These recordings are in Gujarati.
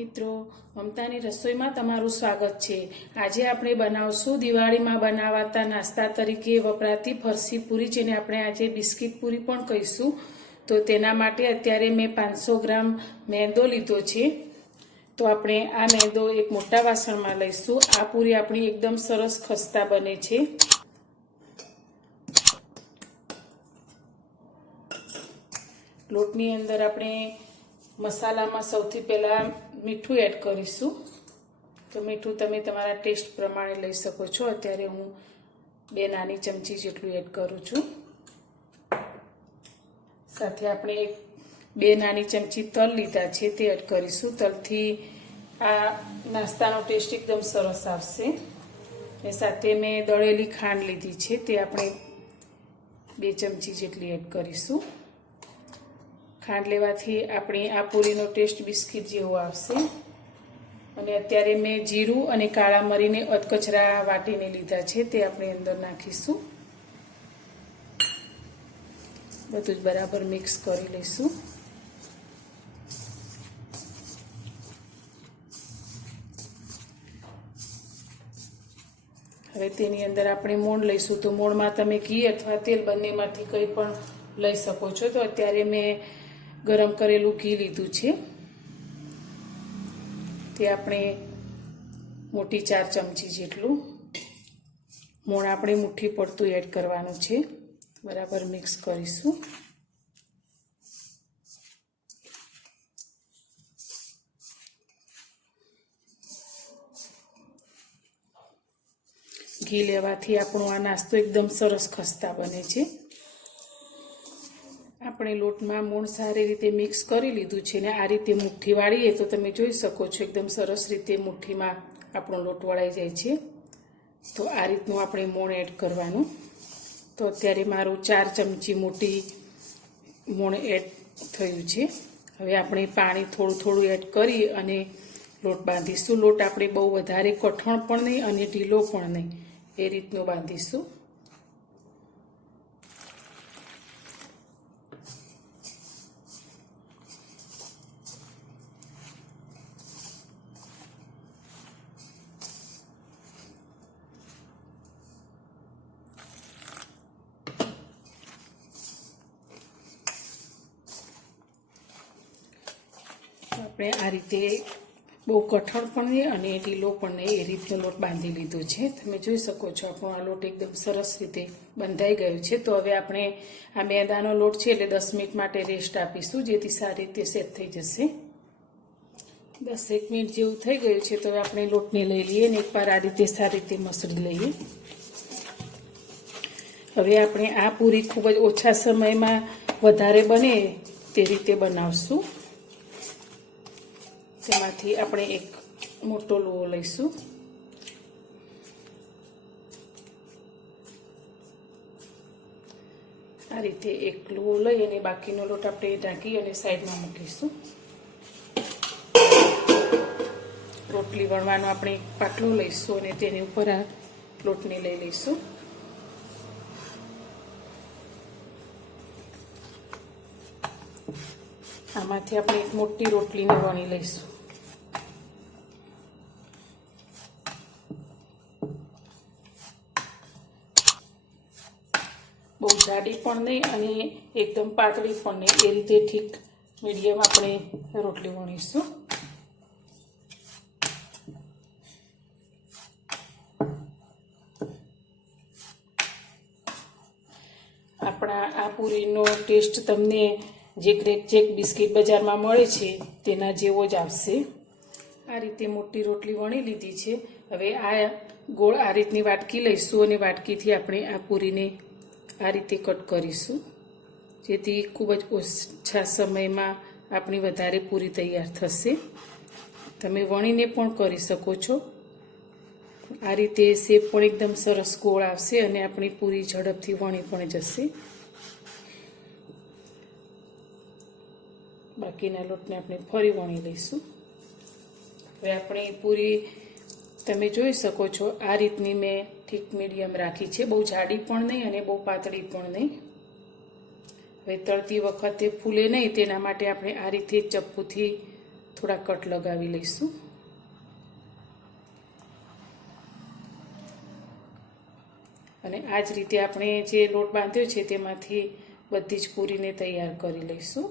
મિત્રો, મમતાની રસોઈમાં તમારું સ્વાગત છે। આજે આપણે બનાવશું દિવાળીમાં બનાવાતા નાસ્તા તરીકે વપરાતી ફરસી પૂરી, જેને આપણે આજે બિસ્કિટ પૂરી પણ કહીશું। તો તેના માટે અત્યારે મેં 500 ગ્રામ મેંદો લીધો છે। તો આપણે આ મેંદો એક મોટા વાસણમાં લઈશું। આ પૂરી આપણી એકદમ સરસ ખસ્તા બને છે। લોટની અંદર આપણે મસાલામાં સૌથી પહેલા મીઠું એડ કરીશું। તો મીઠું તમે તમારા ટેસ્ટ પ્રમાણે લઈ શકો છો। અત્યારે હું 2 નાની ચમચી જેટલું એડ કરું છું। સાથે આપણે 2 નાની ચમચી તલ લીધા છે, તે એડ કરીશું। તલથી આ નાસ્તાનો ટેસ્ટ એકદમ સરસ આવશે। અને સાથે મેં દળેલી ખાંડ લીધી છે, તે આપણે 2 ચમચી જેટલી એડ કરીશું। ખાંડ લેવાથી આપણી આ પૂરીનો ટેસ્ટ બિસ્કિટ જેવો આવશે। અને અત્યારે મેં જીરું અને કાળા મરીને અધકચરા વાટીને લીધા છે, તે આપણે અંદર નાખીશું। બધું જ બરાબર મિક્સ કરી લઈશું। હવે તેની અંદર આપણે મોણ લઈશું। તો મોણમાં તમે ઘી અથવા તેલ બંનેમાંથી કંઈ પણ લઈ શકો છો। તો અત્યારે મેં ગરમ કરેલું ઘી લીધું છે, તે આપણે મોટી 4 ચમચી જેટલું મોણ આપણે મુઠ્ઠી પડતું એડ કરવાનું છે। બરાબર મિક્સ કરીશું। ઘી લેવાથી આપણો આ નાસ્તો એકદમ સરસ ખસ્તા બને છે। આપણે લોટમાં મોણ સારી રીતે મિક્સ કરી લીધું છે, ને આ રીતે મુઠ્ઠી વાળીએ તો તમે જોઈ શકો છો એકદમ સરસ રીતે મુઠ્ઠીમાં આપણો લોટ વળાઈ જાય છે। તો આ રીતનું આપણે મોણ એડ કરવાનું। તો અત્યારે મારું 4 ચમચી મોટી મોણ એડ થયું છે। હવે આપણે પાણી થોડું થોડું એડ કરી અને લોટ બાંધીશું। લોટ આપણે બહુ વધારે કઠણ પણ નહીં અને ઢીલો પણ નહીં, એ રીતનું બાંધીશું। આપણે આ રીતે બહુ કઠણ પણ નહીં અને ઢીલો પણ નહીં, એ રીતનો લોટ બાંધી લીધો છે। તમે જોઈ શકો છો આપણો આ લોટ એકદમ સરસ રીતે બંધાઈ ગયો છે। તો હવે આપણે આ મેદાનો લોટ છે એટલે 10 મિનિટ માટે રેસ્ટ આપીશું, જેથી સારી રીતે સેટ થઈ જશે। 10 મિનિટ જેવું થઈ ગયું છે। તો હવે આપણે લોટને લઈ લઈએ અને એકવાર આ રીતે સારી રીતે મસળી લઈએ। હવે આપણે આ પૂરી ખૂબ જ ઓછા સમયમાં વધારે બને તે રીતે બનાવશું। તેમાંથી આપણે એક મોટો લોહો લઈશું। આ રીતે એક લોહો લઈ અને બાકીનો લોટ આપણે ઢાંકી અને સાઈડમાં મૂકીશું। રોટલી વણવાનો આપણે એક પાટલો લઈશું અને તેની ઉપર આ લોટને લઈ લઈશું। આમાંથી આપણે એક મોટી રોટલીને વણી લઈશું। બહુ જાડી પણ નહીં અને એકદમ પાતળી પણ નહીં, એ રીતે ઠીક મીડિયમ આપણે રોટલી વણીશું। આપણા આ પૂરીનો ટેસ્ટ તમને જે ક્રેક ચેક બિસ્કિટ બજારમાં મળે છે તેના જેવો જ આવશે। આ રીતે મોટી રોટલી વણી લીધી છે। હવે આ ગોળ આ રીતની વાટકી લઈશું અને વાટકીથી આપણે આ પૂરીને આ રીતે કટ કરીશું, જેથી ખૂબ જ ઓછા સમયમાં આપણી વધારે પૂરી તૈયાર થશે। તમે વણીને પણ કરી શકો છો। આ રીતે શેપ પણ એકદમ સરસ ગોળ આવશે અને આપણી પૂરી ઝડપથી વણી પણ જશે. બાકીના લોટને આપણે ફરી વણી લઈશું. હવે આપણી પૂરી તમે જોઈ શકો છો આ રીતની મેં ઠીક મીડિયમ રાખી છે, બહુ જાડી પણ નહીં અને બહુ પાતળી પણ નહીં. હવે તળતી વખતે ફૂલે નહીં તેના માટે આપણે આ રીતે ચપ્પુથી થોડા કટ લગાવી લઈશું. અને આ જ રીતે આપણે જે લોટ બાંધ્યો છે તેમાંથી બધી જ પૂરીને તૈયાર કરી લઈશું.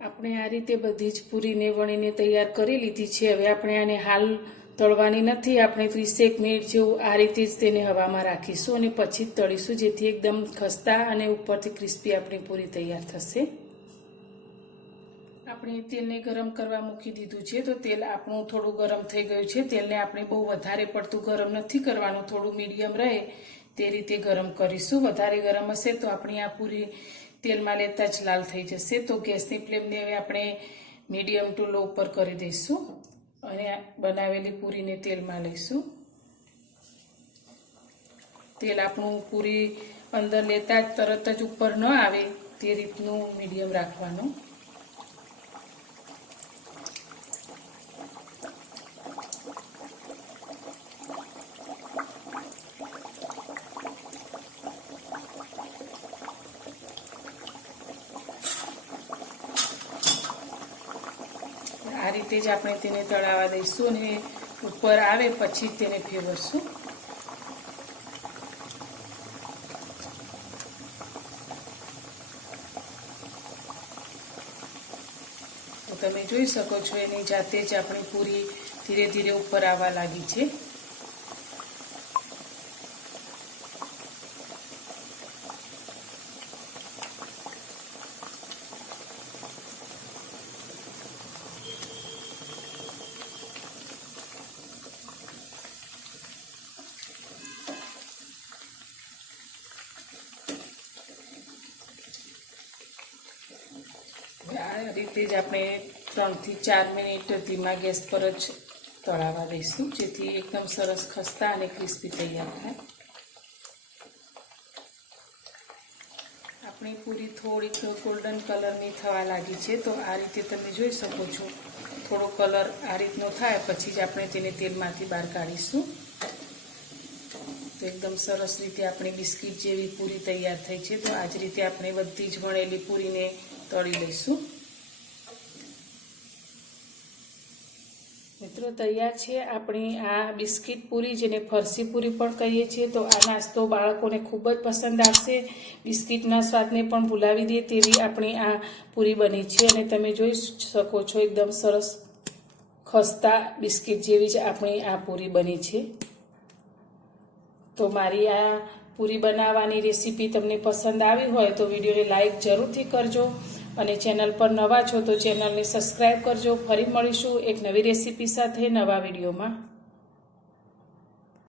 આપણે આ રીતે બધી જ પૂરીને વણીને તૈયાર કરી લીધી છે. હવે આપણે આને હાલ તળવાની નથી, આપણે 30 મિનિટ જેવું આ રીતે જ તેને હવામાં રાખીશું અને પછી જ તળીશું, જેથી એકદમ ખસ્તા અને ઉપરથી ક્રિસ્પી આપણી પૂરી તૈયાર થશે. આપણે તેલને ગરમ કરવા મૂકી દીધું છે, તો તેલ આપણું થોડું ગરમ થઈ ગયું છે. તેલને આપણે બહુ વધારે પડતું ગરમ નથી કરવાનું, થોડું મીડિયમ રહે તે રીતે ગરમ કરીશું. વધારે ગરમ હશે તો આપણી આ પૂરી તેલમાં લેતા જ લાલ થઈ જશે. તો ગેસની ફ્લેમને હવે આપણે મીડિયમ ટુ લો ઉપર કરી દઈશું અને બનાવેલી પૂરીને તેલમાં લઈશું. તેલ આપણું પૂરી અંદર લેતા જ તરત જ ઉપર ન આવે તે રીતનું મીડિયમ રાખવાનું. આ રીતે જ આપણે તેને તળાવવા દઈશું અને ઉપર આવે પછી જ તેને ફેરવશું. તો તમે જોઈ શકો છો એની જાતે જ આપણી પૂરી ધીરે ધીરે ઉપર આવવા લાગી છે. આ રીતે જ આપણે 3 થી 4 મિનિટ ધીમા ગેસ પર જ તળાવવા દઈશું, જેથી એકદમ સરસ ખસ્તા અને ક્રિસ્પી તૈયાર થાય. આપણી પૂરી થોડીક ગોલ્ડન કલરની થવા લાગી છે, તો આ રીતે તમે જોઈ શકો છો થોડો કલર આ રીતનો થાય પછી જ આપણે તેને તેલમાંથી બહાર કાઢીશું. તો એકદમ સરસ રીતે આપણી બિસ્કિટ જેવી પૂરી તૈયાર થઈ છે. તો આ જ રીતે આપણે બધી જ વણેલી પૂરીને તળી લઈશું. મિત્રો તૈયાર છે આપણી આ બિસ્કિટ પૂરી, જેને ફરસી પૂરી પણ કહીએ છીએ. તો આ નાસ્તો બાળકોને ખૂબ જ પસંદ આવશે, બિસ્કિટના સ્વાદને પણ ભૂલાવી દે તેવી આપણી આ પૂરી બની છે. અને તમે જોઈ શકો છો એકદમ સરસ ખસ્તા બિસ્કિટ જેવી જ આપણી આ પૂરી બની છે. તો મારી આ પૂરી બનાવવાની રેસીપી તમને પસંદ આવી હોય તો વિડીયોને લાઈક જરૂરથી કરજો અને ચેનલ પર નવા છો તો ચેનલને સબસ્ક્રાઈબ કરજો. ફરી મળીશું એક નવી રેસીપી સાથે નવા વિડીયોમાં.